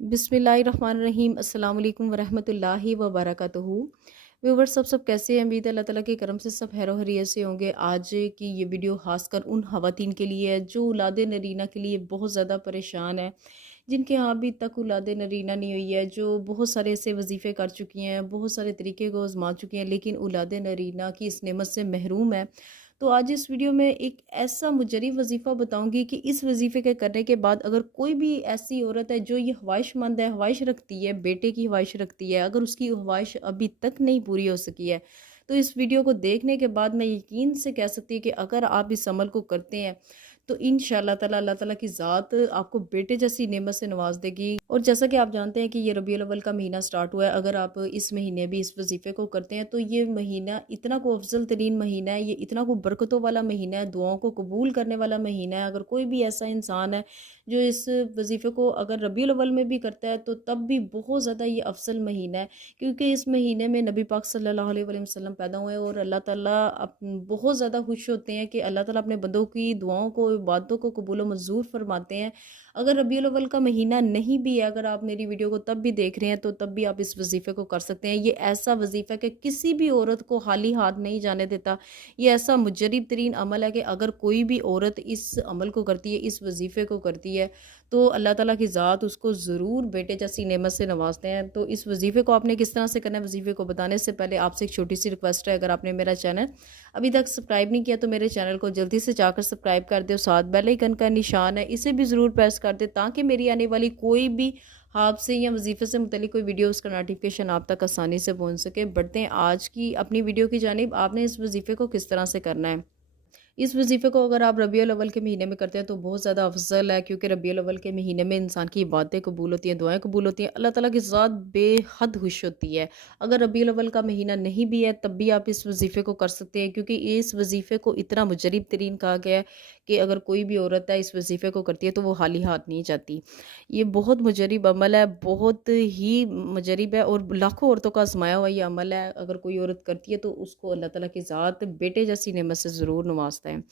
बिस्मिल्लाहिर्रहमानिर्रहीम अस्सलाम वालेकुम वरहमतुल्लाहि वबरकातुहू। व्यूवर्स सब कैसे हैं? उम्मीद है अल्लाह ताला के करम से सब खैर और खैरियत से होंगे। आज की ये वीडियो खासकर उन ख़वातीन के लिए है जो औलाद नरीना के लिए बहुत ज़्यादा परेशान है, जिनके यहाँ अभी तक औलाद नरीना नहीं हुई है, जो बहुत सारे ऐसे वजीफ़े कर चुकी हैं, बहुत सारे तरीके को आज़मा चुकी हैं, लेकिन औलाद नरीना की इस नेमत से महरूम है। तो आज इस वीडियो में एक ऐसा मुजरिब वजीफ़ा बताऊंगी कि इस वजीफ़े के करने के बाद अगर कोई भी ऐसी औरत है जो ये ख्वाहिशमंद है, ख्वाहिश रखती है, बेटे की ख्वाहिश रखती है, अगर उसकी ख्वाहिश अभी तक नहीं पूरी हो सकी है, तो इस वीडियो को देखने के बाद मैं यकीन से कह सकती हूँ कि अगर आप इस अमल को करते हैं तो इंशाअल्लाह ताला अल्लाह ताला की ज़ात आपको बेटे जैसी नेमत से नवाज देगी। और जैसा कि आप जानते हैं कि ये रबीउल अव्वल का महीना स्टार्ट हुआ है, अगर आप इस महीने भी इस वजीफ़े को करते हैं तो ये महीना इतना को अफजल तरीन महीना है, ये इतना को बरकतों वाला महीना है, दुआओं को कबूल करने वाला महीना है। अगर कोई भी ऐसा इंसान है जो इस वजीफ़े को अगर रबीउल अव्वल में भी करता है तो तब भी बहुत ज़्यादा ये अफजल महीना है, क्योंकि इस महीने में नबी पाक सल्लल्लाहु अलैहि वसल्लम पैदा हुए और अल्लाह ताला बहुत ज़्यादा खुश होते हैं कि अल्लाह ताला अपने बंदों की दुआओं को, इबादतों को कबूल व मंजूर फरमाते हैं। अगर रबीउल अव्वल का महीना नहीं भी है, अगर आप मेरी वीडियो को तब भी देख रहे हैं तो तब भी आप इस वजीफ़े को कर सकते हैं। ये ऐसा वजीफ़ा है कि किसी भी औरत को खाली हाथ नहीं जाने देता। ये ऐसा मुजरिब तरीन अमल है कि अगर कोई भी औरत इस अमल को करती है, इस वजीफ़े को करती है, तो अल्लाह ताला की ज़ात उसको ज़रूर बेटे जैसी नेमत से नवाजते हैं। तो इस वजीफ़े को आपने किस तरह से करना है, वजीफ़े को बताने से पहले आपसे एक छोटी सी रिक्वेस्ट है, अगर आपने मेरा चैनल अभी तक सब्सक्राइब नहीं किया तो मेरे चैनल को जल्दी से जाकर सब्सक्राइब कर दो, साथ बेल आइकन का निशान है इसे भी ज़रूर प्रेस कर दे, ताकि मेरी आने वाली कोई भी आपसे या वजीफ़े से मुतल्लिक कोई वीडियो उसका नोटिफिकेशन आप तक आसानी से पहुंच सके। बढ़ते हैं आज की अपनी वीडियो की जानिब। आपने इस वजीफ़े को किस तरह से करना है। इस वजीफ़े को अगर आप रबीउल अव्वल के महीने में करते हैं तो बहुत ज़्यादा अफ़ज़ल है, क्योंकि रबीउल अव्वल के महीने में इंसान की बातें कबूल होती हैं, दुआएँ कबूल होती हैं, अल्लाह ताला की ज़ात बेहद खुश होती है। अगर रबीउल अव्वल का महीना नहीं भी है तब भी आप इस वजीफ़े को कर सकते हैं, क्योंकि इस वजीफ़े को इतना मुजरिब तरीन कहा गया है कि अगर कोई भी औरत है इस वजीफ़े को करती है तो वो खाली हाथ नहीं जाती। ये बहुत मुजरिब अमल है, बहुत ही मुजरिब है और लाखों औरतों का आज़माया हुआ ये अमल है। अगर कोई औरत करती है तो उसको अल्लाह ताला की ज़ात बेटे जैसी नेमत से ज़रूर नवाज़ता है।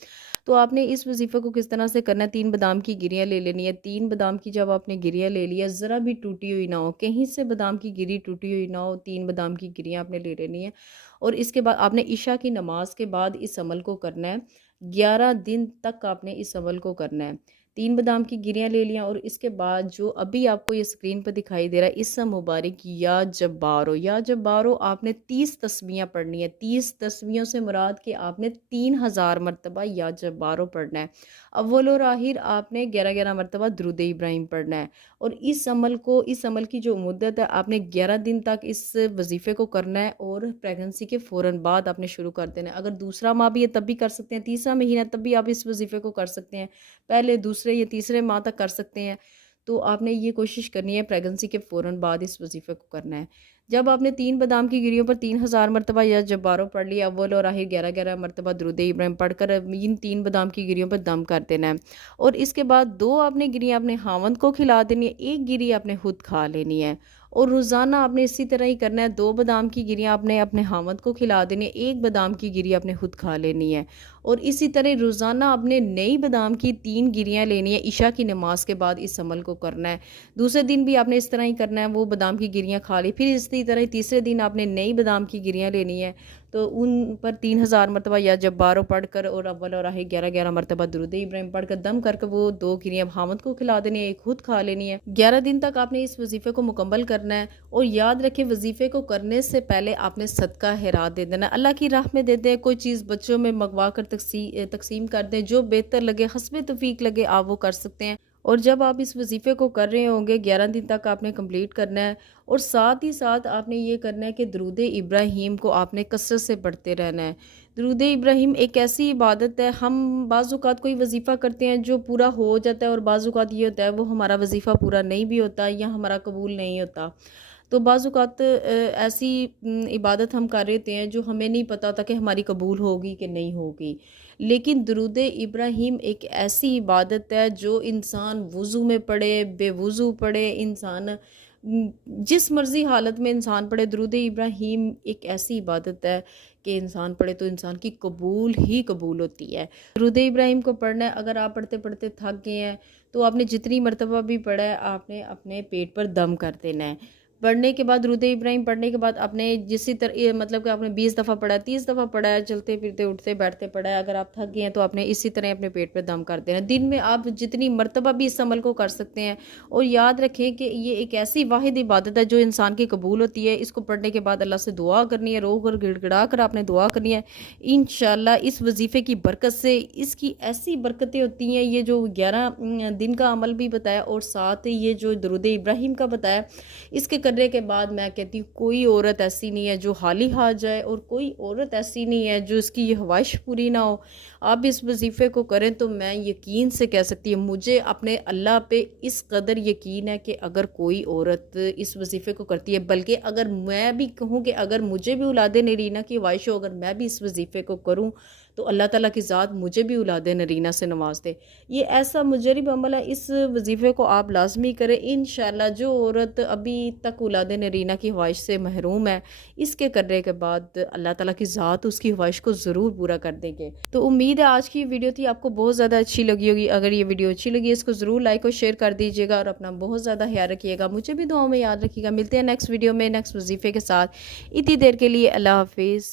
तो आपने इस वजीफ़े को किस तरह से करना है, 3 बादाम की गिरियाँ ले लेनी है। 3 बादाम की जब आपने गिरियाँ ले लिया, ज़रा भी टूटी हुई ना हो, कहीं से बादाम की गिरी टूटी हुई ना हो, 3 बादाम की गिरियाँ आपने ले लेनी है। और इसके बाद आपने इशा की नमाज़ के बाद इस अमल को करना है। 11 दिन तक आपने इस अमल को करना है। 3 बादाम की गिरियाँ ले लिया और इसके बाद जो अभी आपको ये स्क्रीन पर दिखाई दे रहा है, इस मुबारक या जब्बारो आपने 30 तस्बीहां पढ़नी है। 30 तस्बीहों से मुराद कि आपने 3000 मरतबा या जब्बारो पढ़ना है। अव्वल और आखिर आपने 11-11 मरतबा दुरूद इब्राहिम पढ़ना है। और इस अमल की जो मुद्दत है, आपने 11 दिन तक इस वजीफ़े को करना है और प्रेगनेंसी के फ़ौरन बाद आपने शुरू कर देना है। अगर दूसरा माह भी है तब भी कर सकते हैं, तीसरा महीना तब भी आप इस वजीफ़े को कर सकते हैं, पहले दूसरे या तीसरे माह तक कर सकते हैं। तो आपने ये कोशिश करनी है प्रेगनेंसी के फ़ौरन बाद इस वजीफ़े को करना है। जब आपने 3 बादाम की गिरियों पर 3000 मरतबा या जब्बारो पढ़ लिया, अव्वल और आखिर 11-11 मरतबा दुरूद इब्राहिम पढ़कर इन 3 बादाम की गिरियों पर दम कर देना है। और इसके बाद 2 आपने गिरियाँ अपने खावंद को खिला देनी है, 1 गिरी आपने खुद खा लेनी है। और रोज़ाना आपने इसी तरह ही करना है, 2 बादाम की गिरियाँ आपने अपने खावंद को खिला देनी है, 1 बादाम की गिरी आपने खुद खा लेनी है। और इसी तरह रोज़ाना आपने नई बादाम की 3 गिरियाँ लेनी है, इशा की नमाज़ के बाद इस अमल को करना है। दूसरे दिन भी आपने इस तरह ही करना है, वो बादाम की गिरियाँ खा ली, फिर इसी तरह तीसरे दिन आपने नई बादाम की गिरियाँ लेनी है, तो उन पर 3000 मरतबा या जब्बारो पढ़कर और अव्वल और आखिर 11-11 मरतबा दुरूद इब्राहिम पढ़कर दम करके वो 2 गिरियाँ हामिद को खिला देनी है, 1 खुद खा लेनी है। 11 दिन तक आपने इस वजीफ़े को मुकम्मल करना है। और याद रखें, वजीफ़े को करने से पहले आपने सदका खैरात दे देना, अल्लाह की राह में दे दें, कोई चीज़ बच्चों में मंगवा कर तकसीम कर दें, जो बेहतर लगे, हस्बे तौफीक लगे आप वो कर सकते हैं। और जब आप इस वजीफ़े को कर रहे होंगे, 11 दिन तक आपने कंप्लीट करना है। और साथ ही साथ आपने ये करना है कि दुरूद इब्राहीम को आपने कसरत से पढ़ते रहना है। दुरूद इब्राहीम एक ऐसी इबादत है, हम बाज़ औक़ात कोई वजीफ़ा करते हैं जो पूरा हो जाता है, और बाज़ औक़ात ये होता है वो हमारा वजीफ़ा पूरा नहीं भी होता या हमारा कबूल नहीं होता। तो बाज़ औक़ात ऐसी इबादत हम कर रहे होते हैं जो हमें नहीं पता होता कि हमारी कबूल होगी कि नहीं होगी। लेकिन दुरूद इब्राहीम एक ऐसी इबादत है जो इंसान वुज़ू में पढ़े, बेवुज़ू पढ़े, इंसान जिस मर्ज़ी हालत में इंसान पढ़े, दुरूद इब्राहीम एक ऐसी इबादत है कि इंसान पढ़े तो इंसान की कबूल ही कबूल होती है। दुरूद इब्राहिम को पढ़ना है, अगर आप पढ़ते पढ़ते थक गए हैं तो आपने जितनी मरतबा भी पढ़ा है आपने अपने पेट पर दम कर देना है। पढ़ने के बाद दुरूद इब्राहिम पढ़ने के बाद आपने जिसी तरह मतलब कि आपने 20 दफ़ा पढ़ा है, 30 दफ़ा पढ़ा है, चलते फिरते उठते बैठते पढ़ा है, अगर आप थक गए हैं तो आपने इसी तरह अपने पेट पे दम कर देना। दिन में आप जितनी मरतबा भी इस अमल को कर सकते हैं, और याद रखें कि ये एक ऐसी वाहिद इबादत है जो इंसान की कबूल होती है। इसको पढ़ने के बाद अल्लाह से दुआ करनी है, रो कर गिड़गिड़ा कर आपने दुआ करनी है। इंशाल्लाह इस वजीफ़े की बरकत से इसकी ऐसी बरकतें होती हैं, ये जो 11 दिन का अमल भी बताया और साथ ही ये जो दुरूद इब्राहिम का बताया, इसके करने के बाद मैं कहती हूँ कोई औरत ऐसी नहीं है जो खाली हाथ जाए, और कोई औरत ऐसी नहीं है जो इसकी ये ख्वाहिश पूरी ना हो। आप इस वजीफ़े को करें तो मैं यकीन से कह सकती हूँ, मुझे अपने अल्लाह पे इस कदर यकीन है कि अगर कोई औरत इस वजीफ़े को करती है, बल्कि अगर मैं भी कहूँ कि अगर मुझे भी औलाद नरीना की ख्वाहिश हो, अगर मैं भी इस वजीफ़े को करूँ तो अल्लाह ताला की ज़ात मुझे भी औलाद नरीना से नवाज दे। ये ऐसा मुजरिब अमल है, इस वजीफ़े को आप लाजमी करें। इंशाल्लाह जो औरत अभी तक औलाद नरीना की ख्वाहिश से महरूम है, इसके करने के बाद अल्लाह ताला की ज़ात उसकी ख्वाहिश को ज़रूर पूरा कर देंगे। तो उम्मीद है आज की वीडियो थी आपको बहुत ज़्यादा अच्छी लगी होगी। अगर ये वीडियो अच्छी लगी इसको ज़रूर लाइक और शेयर कर दीजिएगा, और अपना बहुत ज़्यादा ख्याल रखिएगा। मुझे भी दुआओं में याद रखिएगा। मिलते हैं नेक्स्ट वीडियो में नेक्स्ट वजीफ़े के साथ। इतनी देर के लिए अल्लाह हाफिज़।